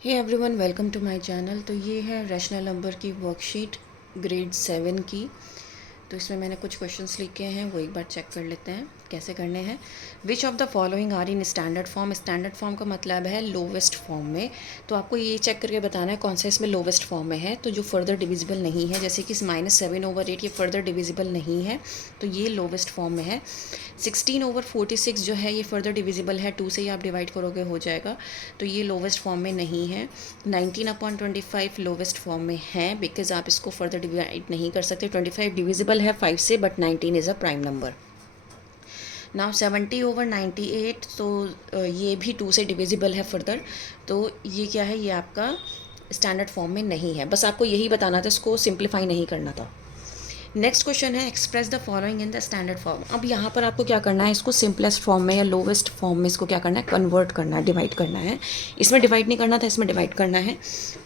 Hey everyone, welcome to my channel. तो ये है रैशनल नंबर की वर्कशीट ग्रेड 7 की। तो इसमें मैंने कुछ क्वेश्चंस लिखे हैं, वो एक बार चेक कर लेते हैं कैसे करने हैं। Which of the following are in standard form. Standard form का मतलब है लोवेस्ट फॉर्म में। तो आपको ये चेक करके बताना है कौन सा इसमें लोवेस्ट फॉर्म में है, तो जो फर्दर डिविजिबल नहीं है, जैसे कि -7/8 ये फर्दर डिविजिबल नहीं है, तो ये लोवेस्ट फॉर्म में है। 16/46 जो है ये फर्दर डिविजिबल है, 2 से ही आप डिवाइड करोगे हो जाएगा, तो ये लोवेस्ट फॉर्म में नहीं है। 19/25 लोवेस्ट फॉर्म में है, बिकॉज आप इसको फर्दर डिवाइड नहीं कर सकते। 25 डिविजिबल है 5 से, but 19 is a prime number. Now 70/98, तो ये भी 2 से डिविजिबल है फर्दर, तो ये क्या है, ये आपका स्टैंडर्ड फॉर्म में नहीं है। बस आपको यही बताना था, इसको सिंप्लीफाई नहीं करना था। नेक्स्ट क्वेश्चन है express the following in the standard form. अब यहाँ पर आपको क्या करना है, इसको सिंपलेस्ट फॉर्म में या लोवेस्ट फॉर्म में इसको क्या करना है, कन्वर्ट करना है, डिवाइड करना है। इसमें डिवाइड नहीं करना था, इसमें डिवाइड करना है।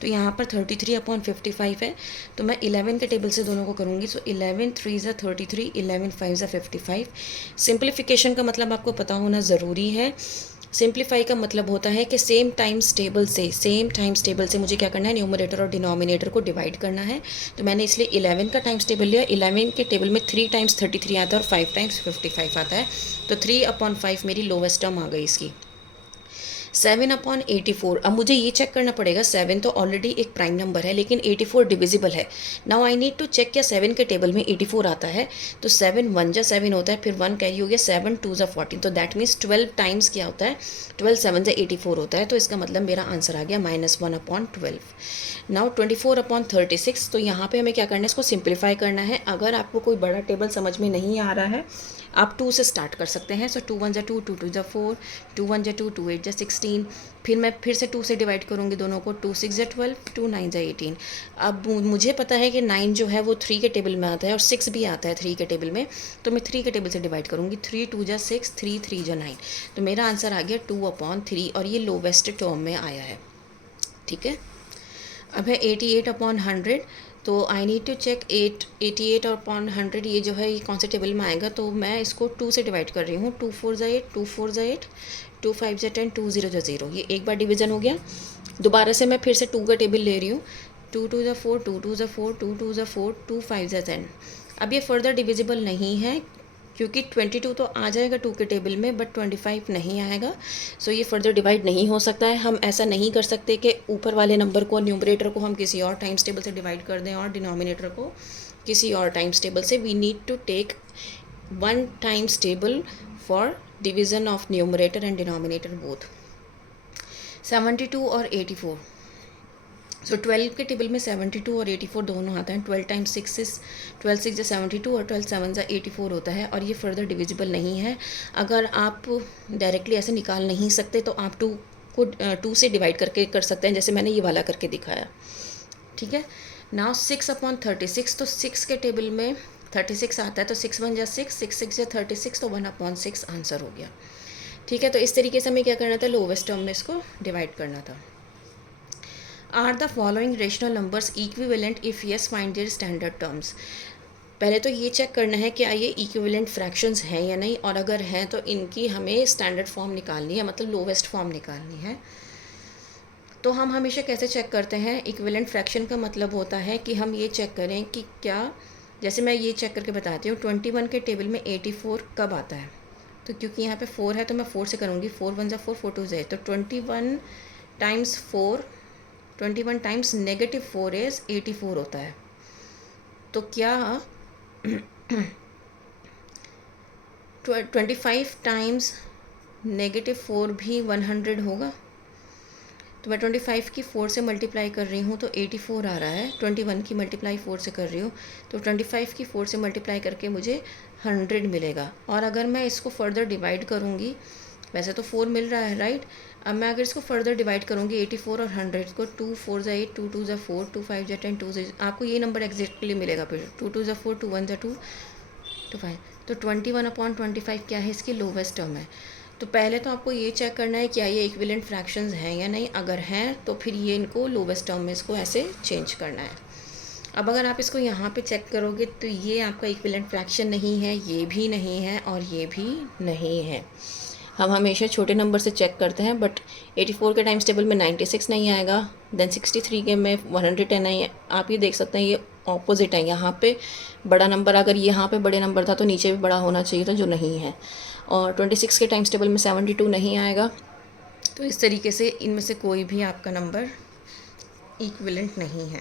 तो यहाँ पर 33/55 है, तो मैं 11 के टेबल से दोनों को करूँगी। सो 11 3 ज़ा 33, 11 5 ज़ा 55। सिंप्लीफिकेशन का मतलब आपको पता होना ज़रूरी है। सिंप्लीफाई का मतलब होता है कि सेम टाइम्स टेबल से मुझे क्या करना है, न्यूमरेटर और डिनोमिनेटर को डिवाइड करना है। तो मैंने इसलिए 11 का टाइम्स टेबल लिया। 11 के टेबल में 3 टाइम्स 33 आता है और 5 टाइम्स 55 आता है, तो 3/5 मेरी लोवेस्ट टर्म आ गई इसकी। 7/84। अब मुझे ये चेक करना पड़ेगा, 7 तो ऑलरेडी एक प्राइम नंबर है, लेकिन 84 डिविजिबल है। Now I need to check क्या 7 के टेबल में 84 आता है। तो 7 1 जा 7 होता है, फिर 1 कैरी हो गया, 7 2 जा 14, तो दैट मीन्स 12 टाइम्स क्या होता है, 12 7 जा 84 होता है। तो इसका मतलब मेरा आंसर आ गया -1/12। नाउ 24/36। तो यहाँ पे हमें क्या करना है, इसको सिंप्लीफाई करना है। अगर आपको कोई बड़ा टेबल समझ में नहीं आ रहा है, आप 2 से स्टार्ट कर सकते हैं। सो 2 1 जा 2, 2 2 जा 4, 2 1 जा 2, 2 8 जा 16। फिर मैं फिर से 2 से डिवाइड करूँगी दोनों को, 2 6 जा 12, 2 9 जा 18। अब मुझे पता है कि 9 जो है वो 3 के टेबल में आता है और 6 भी आता है 3 के टेबल में, तो मैं 3 के टेबल से डिवाइड करूँगी। 3 2 जा 6, 3 3 जा 9, तो मेरा आंसर आ गया 2/3, और ये लोवेस्ट टर्म में आया है। ठीक है, अब है 88/100। तो आई नीड टू चेक 88/100 ये जो है ये कौन से टेबल में आएगा। तो मैं इसको 2 से डिवाइड कर रही हूँ। 2 4 जा 8, 2 4 जा 8, 2 5 जा 10, 2 0 जा 0। ये एक बार डिवीज़न हो गया। दोबारा से मैं फिर से 2 का टेबल ले रही हूँ। 2 2 जा 4, 2 2 जा 4, 2 2 जा 4, 2 5 जा 10। अब ये फर्दर डिविजिबल नहीं है, क्योंकि 22 तो आ जाएगा 2 के टेबल में, बट 25 नहीं आएगा। सो ये फर्दर डिवाइड नहीं हो सकता है। हम ऐसा नहीं कर सकते कि ऊपर वाले नंबर को, न्यूमरेटर को हम किसी और टाइम्स टेबल से डिवाइड कर दें और डिनोमिनेटर को किसी और टाइम्स टेबल से। We need to take one times table for division of numerator and denominator both. 72 और 84। सो 12 के टेबल में 72 और 84 दोनों आता है। 12 टाइम्स 6 इज 12 6 जा 72 और 12 7 जा 84 होता है, और ये फर्दर डिविजिबल नहीं है। अगर आप डायरेक्टली ऐसे निकाल नहीं सकते तो आप 2 को 2 से डिवाइड करके कर सकते हैं, जैसे मैंने ये वाला करके दिखाया। ठीक है, नाउ 6/36। तो 6 के टेबल में 36 आता है, तो 6 1 जा 6, 6 6 जा 36, तो 1/6 आंसर हो गया। ठीक है, तो इस तरीके से हमें क्या करना था, लोवेस्ट टर्म में इसको डिवाइड करना था। Are the following rational numbers equivalent, if yes find their standard terms. पहले तो ये चेक करना है कि ये इक्विवेलेंट फ्रैक्शंस हैं या नहीं, और अगर हैं तो इनकी हमें स्टैंडर्ड फॉर्म निकालनी है, मतलब लोवेस्ट फॉर्म निकालनी है। तो हम हमेशा कैसे चेक करते हैं, इक्विवेलेंट फ्रैक्शन का मतलब होता है कि हम ये चेक करें कि क्या, जैसे मैं ये चेक करके बताती हूँ, 21 के टेबल में 84 कब आता है। तो क्योंकि यहाँ पे 4 है तो मैं 4 से करूँगी। 4 1 जा 4, 4 2 जा 8, तो 21 टाइम्स 4, 21 टाइम्स -4 इज़ 84 होता है। तो क्या 25 टाइम्स -4 भी 100 होगा। तो मैं 25 की 4 से मल्टीप्लाई कर रही हूँ तो 84 आ रहा है। 21 की मल्टीप्लाई 4 से कर रही हूँ तो 25 की 4 से मल्टीप्लाई करके मुझे 100 मिलेगा। और अगर मैं इसको फर्दर डिवाइड करूँगी, वैसे तो 4 मिल रहा है राइट। अब मैं अगर इसको फर्दर डिवाइड करूँगी 84 और 100 को, 2 4 जा 8, 2 2 जा 4, 2 5 जा 10, 2 से आपको ये नंबर एग्जैक्टली मिलेगा। फिर 2 2 जा 4, 2 1 जा 2, 2 5, तो 21/25 क्या है, इसकी लोवेस्ट टर्म है। तो पहले तो आपको ये चेक करना है क्या ये इक्विवेलेंट फ्रैक्शंस हैं या नहीं। अगर हैं तो फिर ये इनको लोवेस्ट टर्म में इसको ऐसे चेंज करना है। अब अगर आप इसको यहाँ पे चेक करोगे तो ये आपका इक्विवेलेंट फ्रैक्शन नहीं है, ये भी नहीं है और ये भी नहीं है। हम हमेशा छोटे नंबर से चेक करते हैं, बट 84 के टाइम्स टेबल में 96 नहीं आएगा, देन 63 के में 110 नहीं है। आप ये देख सकते हैं ये ऑपोजिट है, यहाँ पे बड़ा नंबर, अगर यहाँ पे बड़े नंबर था तो नीचे भी बड़ा होना चाहिए था, जो नहीं है। और 26 के टाइम्स टेबल में 72 नहीं आएगा। तो इस तरीके से इनमें से कोई भी आपका नंबर इक्विवेलेंट नहीं है।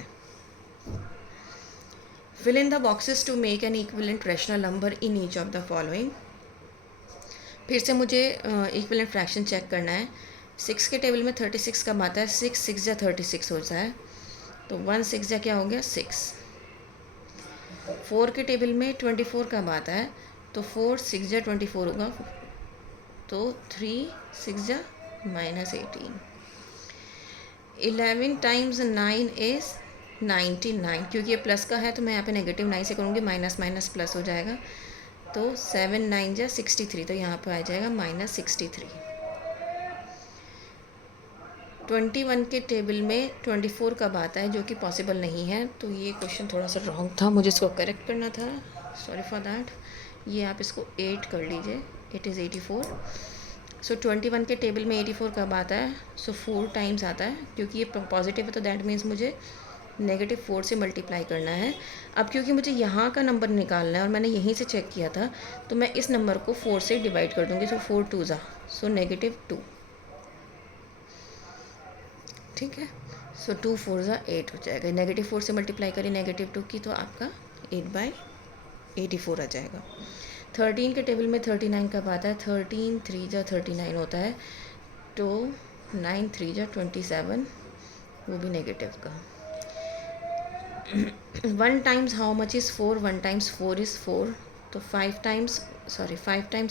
Fill in the boxes to make an equivalent rational number in each of the following. फिर से मुझे इक्विवेलेंट फ्रैक्शन चेक करना है। 6 के टेबल में 36 कब आता है? 6 6 जा 36 होता है, तो 1 6 जा क्या हो गया? 6। 4 के टेबल में 24 कब आता है? तो 4 6 जा 24 होगा, तो 3 6 जा -18। 11 टाइम्स 9 इज़ 99। क्योंकि ये प्लस का है तो मैं यहाँ पे नेगेटिव 9 से करूँगी, माइनस माइनस प्लस हो जाएगा, तो 7 9 जा 63, तो यहाँ पे आ जाएगा -63। 21 के टेबल में 24 कब आता है? जो कि पॉसिबल नहीं है, तो ये क्वेश्चन थोड़ा सा रॉन्ग था, मुझे इसको करेक्ट करना था, सॉरी फॉर दैट। ये आप इसको 8 कर लीजिए, इट इज़ 84। सो 21 के टेबल में 84 कब आता है? सो 4 टाइम्स आता है, क्योंकि ये पॉजिटिव है तो दैट मीन्स मुझे -4 से मल्टीप्लाई करना है। अब क्योंकि मुझे यहाँ का नंबर निकालना है और मैंने यहीं से चेक किया था, तो मैं इस नंबर को 4 से डिवाइड कर दूँगी, सो 4 2 ज़ा, सो -2। ठीक है, सो 2 4 ज़ा 8 हो जाएगा। -4 से मल्टीप्लाई करें -2 की, तो आपका 8/84 आ जाएगा। 13 के टेबल में 39 कब आता है? 13 3 जा 39 होता है, तो 9 3 जा 27, वो भी नेगेटिव का। 1 times how much is 4? 1 times 4 is 4, तो 5 टाइम्स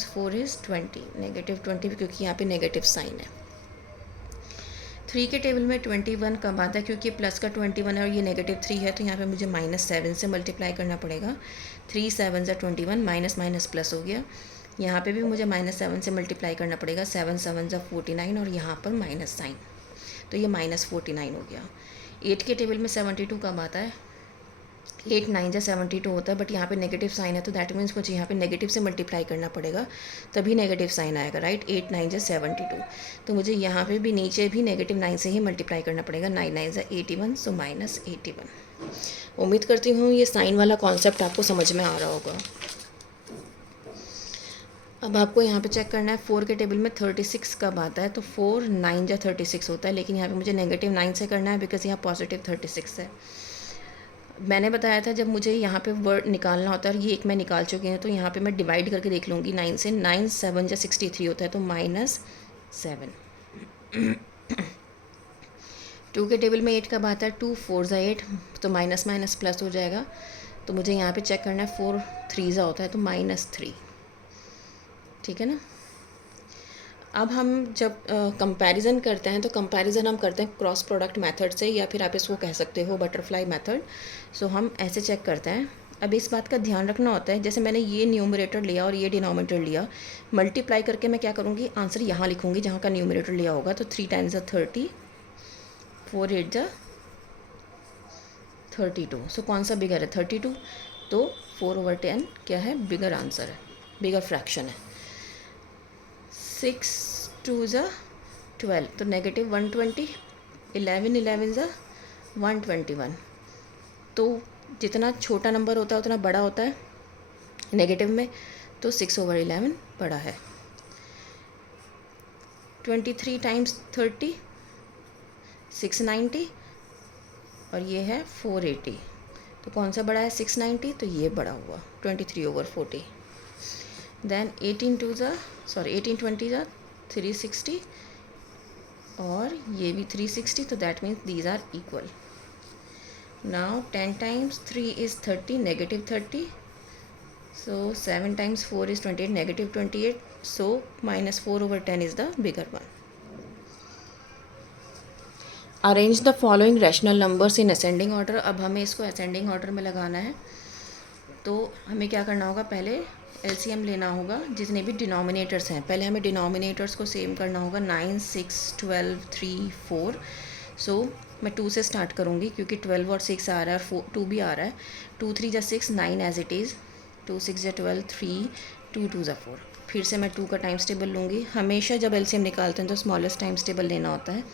4 इज़ 20, -20, क्योंकि यहाँ पे नेगेटिव साइन है। 3 के टेबल में 21 कब आता है? क्योंकि प्लस का 21 है और ये -3 है, तो यहाँ पे मुझे -7 से मल्टीप्लाई करना पड़ेगा। 3 7 जा 21, माइनस माइनस प्लस हो गया। यहाँ पे भी मुझे -7 से मल्टीप्लाई करना पड़ेगा, 7 7 जा 49, और यहाँ पर माइनस साइन, तो ये -49 हो गया। 8 के टेबल में 72 कब आता है? 8 9 जा 72 होता है, बट यहाँ पे नेगेटिव साइन है, तो दैट मीन्स मुझे यहाँ पे नेगेटिव से मल्टीप्लाई करना पड़ेगा, तभी नेगेटिव साइन आएगा, राइट। 8 9 जा 72, तो मुझे यहाँ पे भी नीचे भी -9 से ही मल्टीप्लाई करना पड़ेगा। 9 9 जा 81, सो -81। उम्मीद करती हूँ ये साइन वाला कॉन्सेप्ट आपको समझ में आ रहा होगा। अब आपको यहाँ पे चेक करना है, 4 के टेबल में 36 कब आता है? तो 4 9 जा 36 होता है, लेकिन यहाँ पे मुझे -9 से करना है, बिकॉज यहाँ पॉजिटिव 36 है। मैंने बताया था जब मुझे यहाँ पे वर्ड निकालना होता है, और ये एक मैं निकाल चुकी हूँ, तो यहाँ पे मैं डिवाइड करके देख लूँगी 9 से। 9 7 जा 63 होता है, तो -7। 2 के टेबल में 8 कब आता है? 2 4 जा 8, तो माइनस माइनस प्लस हो जाएगा, तो मुझे यहाँ पे चेक करना है, 4 3 जा होता है, तो -3। ठीक है ना। अब हम जब कंपैरिजन करते हैं, तो कंपैरिजन हम करते हैं क्रॉस प्रोडक्ट मेथड से, या फिर आप इसको कह सकते हो बटरफ्लाई मेथड। सो हम ऐसे चेक करते हैं। अब इस बात का ध्यान रखना होता है, जैसे मैंने ये न्यूमरेटर लिया और ये डिनोमिनेटर लिया, मल्टीप्लाई करके मैं क्या करूँगी? आंसर यहाँ लिखूँगी जहाँ का न्यूमरेटर लिया होगा, तो 3 टाइम्स 30, 4 8 जा 32। सो कौन सा बिगर है? 32, तो 4/10 क्या है? बिगर आंसर है, बिगर फ्रैक्शन है। 6 2 जा 12, तो -120। 11 11 जा 121, तो जितना छोटा नंबर होता है उतना बड़ा होता है नेगेटिव में, तो 6/11 बड़ा है। 23 टाइम्स 30, 690, और ये है 480, तो कौन सा बड़ा है? 690, तो ये बड़ा हुआ 23/40। देन 18 20 जा 360, और ये भी 360, तो that means these are equal. Now 10 times 3 is 30, -30, so 7 times 4 is 28, -28, so -4/10 is the bigger one. Arrange the following rational numbers in ascending order. अब हमें इसको असेंडिंग ऑर्डर में लगाना है, तो हमें क्या करना होगा? पहले एलसीएम लेना होगा जितने भी डिनोमिनेटर्स हैं। पहले हमें डिनोमिनेटर्स को सेम करना होगा। 9 6 12 3 4, सो मैं 2 से स्टार्ट करूँगी, क्योंकि 12 और 6 आ रहा है और 2 भी आ रहा है। 2 3 जा 6, 9 एज इट इज़, 2 6 जा 12, 3 2 2 जा 4। फिर से मैं 2 का टाइम्स टेबल लूँगी। हमेशा जब एलसीएम निकालते हैं तो स्मॉलेस्ट टाइम्स टेबल लेना होता है।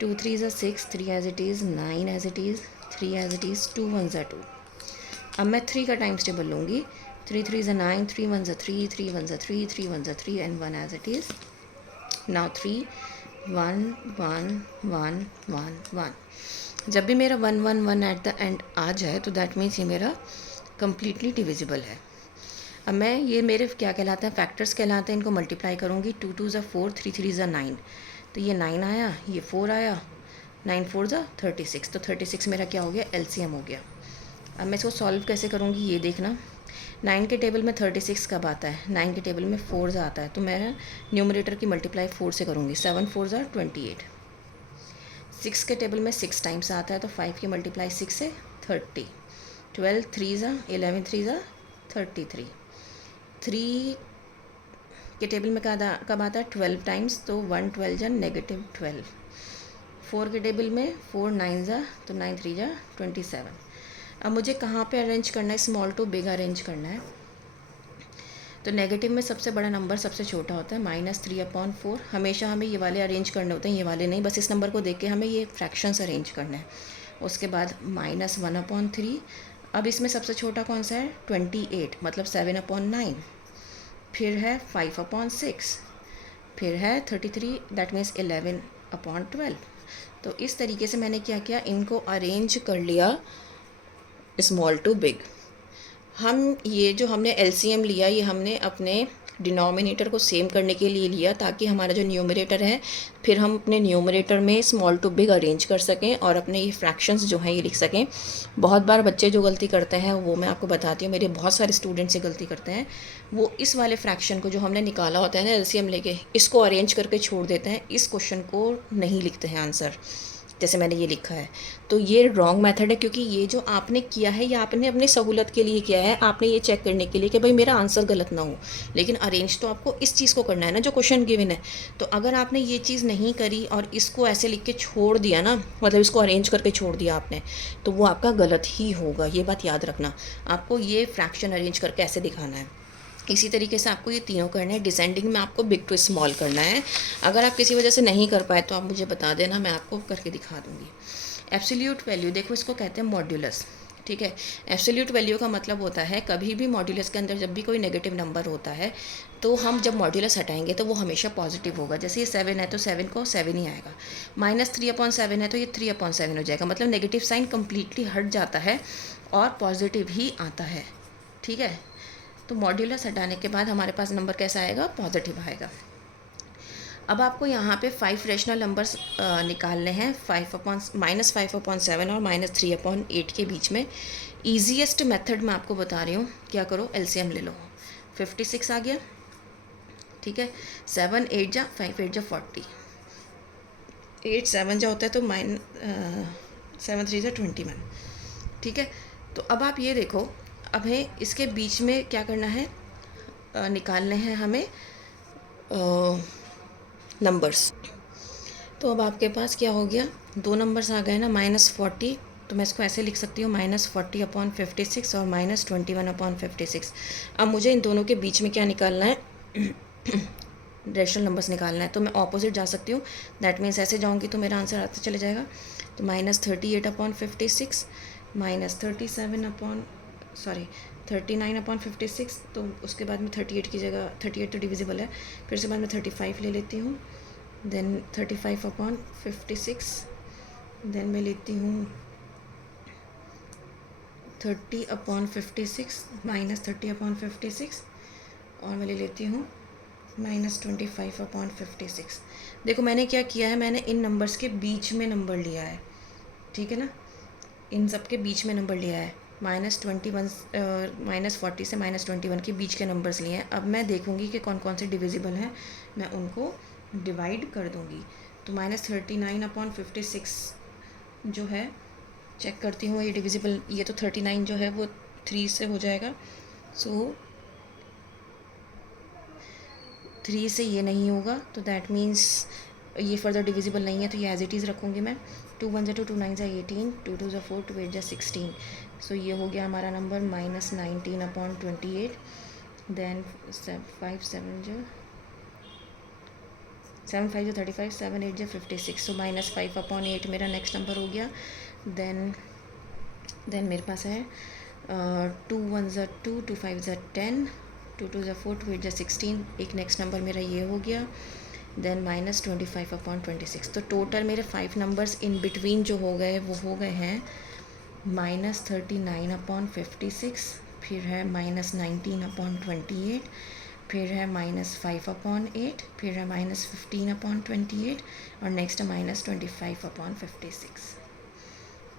2 3 6, 3 as it is, 9 as it is, 3 as it is, 2 1 2। अब मैं 3 का टाइम्स टेबल लूँगी। 3 3 9, 3 1 3, 3 1 3, 3 1 3 and 1 as it is. Now 3 1 1 1 1 1। जब भी मेरा 1 1 1 एट द एंड आ जाए तो दैट मीन्स ये मेरा कम्प्लीटली डिविजिबल है। अब मैं ये मेरे क्या कहलाते हैं, फैक्टर्स कहलाते हैं, इनको मल्टीप्लाई करूँगी। 2 2 ज़ा 4, 3 3 ज़ा 9, तो ये 9 आया, ये 4 आया, 9 4 ज़ा 36, तो 36 मेरा क्या हो गया, एलसीएम हो गया। अब मैं इसको सॉल्व कैसे करूँगी ये देखना। 9 के टेबल में 36 कब आता है, 9 के टेबल में 4 ज़ा आता है, तो मैं न्यूमरेटर की मल्टीप्लाई 4 से करूँगी। 7 4 ज़ा 28। 6 के टेबल में 6 टाइम्स आता है, तो 5 की मल्टीप्लाई 6 से 30। 12 3 ज़ा 11 3 ज़ा 33। 3 के टेबल में कब आता है, 12 टाइम्स, तो 1 12 जा -12। 4 के टेबल में 4 9 जा, तो 9 3 जा 27। अब मुझे कहाँ पे अरेंज करना है, स्मॉल टू बिग अरेंज करना है। तो नेगेटिव में सबसे बड़ा नंबर सबसे छोटा होता है, -3/4। हमेशा हमें ये वाले अरेंज करने होते हैं, ये वाले नहीं, बस इस नंबर को देख के हमें ये फ्रैक्शंस अरेंज करना है। उसके बाद -1/3। अब इसमें सबसे छोटा कौन सा है, 28, मतलब 7/9। फिर है 5/6, फिर है 33, दैट मीन्स 11/12। तो इस तरीके से मैंने क्या किया, इनको अरेंज कर लिया स्मॉल टू बिग। हम ये जो हमने एलसीएम लिया, ये हमने अपने डिनोमिनेटर को सेम करने के लिए लिया, ताकि हमारा जो न्यूमरेटर है, फिर हम अपने न्यूमरेटर में स्मॉल टू बिग अरेंज कर सकें और अपने ये फ्रैक्शंस जो हैं ये लिख सकें। बहुत बार बच्चे जो गलती करते हैं वो मैं आपको बताती हूँ, मेरे बहुत सारे स्टूडेंट्स ये गलती करते हैं। वो इस वाले फ्रैक्शन को जो हमने निकाला होता है ना एलसीएम लेके, इसको अरेंज करके छोड़ देते हैं, इस क्वेश्चन को नहीं लिखते हैं आंसर, जैसे मैंने ये लिखा है। तो ये रॉन्ग मेथड है, क्योंकि ये जो आपने किया है ये आपने अपनी सहूलत के लिए किया है, आपने ये चेक करने के लिए कि भाई मेरा आंसर गलत ना हो। लेकिन अरेंज तो आपको इस चीज़ को करना है ना जो क्वेश्चन गिवन है। तो अगर आपने ये चीज़ नहीं करी और इसको ऐसे लिख के छोड़ दिया ना, मतलब इसको अरेंज करके छोड़ दिया आपने, तो वो आपका गलत ही होगा। ये बात याद रखना, आपको ये फ्रैक्शन अरेंज करके ऐसे दिखाना है। इसी तरीके से आपको ये तीनों करने हैं। डिसेंडिंग में आपको बिग टू स्मॉल करना है। अगर आप किसी वजह से नहीं कर पाए तो आप मुझे बता देना, मैं आपको करके दिखा दूँगी। एब्सोल्यूट वैल्यू, देखो इसको कहते हैं मॉड्यूलस, ठीक है। एब्सोल्यूट वैल्यू का मतलब होता है, कभी भी मॉड्यूलस के अंदर जब भी कोई नेगेटिव नंबर होता है तो हम जब मॉड्यूलस हटाएंगे तो वो हमेशा पॉजिटिव होगा। जैसे ये 7 है तो 7 को 7 ही आएगा। -3/7 है तो ये 3/7 हो जाएगा, मतलब नेगेटिव साइन कम्प्लीटली हट जाता है और पॉजिटिव ही आता है, ठीक है। तो मॉड्यूलस हटाने के बाद हमारे पास नंबर कैसा आएगा, पॉजिटिव आएगा। अब आपको यहाँ पे 5 रेशनल नंबर्स निकालने हैं, -5/7 और -3/8 के बीच में। ईजीएस्ट मेथड मैं आपको बता रही हूँ, क्या करो, एलसीएम ले लो। 56 आ गया, ठीक है। 7 8 जा 5 8 जा 40, 8 7 जा होता है, तो 7 3 जा 21, ठीक है। तो अब आप ये देखो, अब है इसके बीच में क्या करना है, निकालने हैं हमें नंबर्स। तो अब आपके पास क्या हो गया, 2 नंबर्स आ गए ना, -40, तो मैं इसको ऐसे लिख सकती हूँ, -40/56 और -21/56। अब मुझे इन दोनों के बीच में क्या निकालना है, रेशनल नंबर्स निकालना है। तो मैं ऑपोजिट जा सकती हूँ, दैट मीन्स ऐसे जाऊँगी तो मेरा आंसर आते चले जाएगा। तो -38/56, -39/56, तो उसके बाद में 38 की जगह, 38 तो डिविजिबल है, फिर से बाद में 35 ले लेती हूँ, देन 35/56, देन मैं लेती हूँ 30/56 -30/56, और मैं ले लेती हूँ -25/56। देखो मैंने क्या किया है, मैंने इन नंबर्स के बीच में नंबर लिया है, ठीक है ना, इन सब के बीच में नंबर लिया है। -40 से -21 के बीच के नंबर्स लिए हैं। अब मैं देखूंगी कि कौन कौन से डिविजिबल हैं, मैं उनको डिवाइड कर दूंगी। तो -39/56 जो है, चेक करती हूँ ये डिविजिबल, ये तो 39 जो है वो 3 से हो जाएगा, सो 3 से ये नहीं होगा, तो दैट मीन्स ये फर्दर डिविजिबल नहीं है, तो ये एज इट इज़ रखूँगी मैं। 2 1 जा 2, 2 9 जा 18, 2 2 जा 4, 2 8 जा 16। सो ये हो गया हमारा नंबर -19/28। देन 7 5 जो 35, 7 8 जो 56, सो -5/8 मेरा नेक्स्ट नंबर हो गया। देन मेरे पास है 2 1 ज़ा 2, 2 5 ज़ा 10, 2 2 ज़ा 4, 2 8 ज़ा 16, एक नेक्स्ट नंबर मेरा ये हो गया। देन -25/26, तो टोटल मेरे 5 नंबर्स इन बिटवीन जो हो गए वो हो गए हैं -39/56, फिर है -19/28, फिर है -5/8, फिर है -15/28 और नेक्स्ट है -25/56।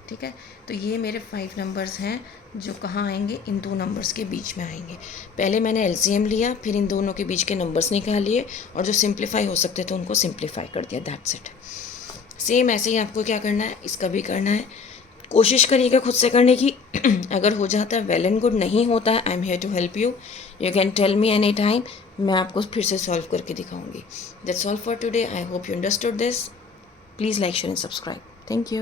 ठीक है, तो ये मेरे 5 नंबर्स हैं जो कहाँ आएंगे, इन दो नंबर्स के बीच में आएंगे। पहले मैंने एलसीएम लिया, फिर इन दोनों के बीच के नंबर्स निकाल लिए और जो सिंप्लीफाई हो सकते थे उनको सिंप्लीफाई कर दिया, दैट्स इट। सेम ऐसे ही आपको क्या करना है, इसका भी करना है। कोशिश करिएगा खुद से करने की। अगर हो जाता है वेल एंड गुड, नहीं होता है I am here to help you, you can tell me any time, मैं आपको फिर से सॉल्व करके दिखाऊंगी। That's all for today, I hope you understood this. Please like share and subscribe. Thank you.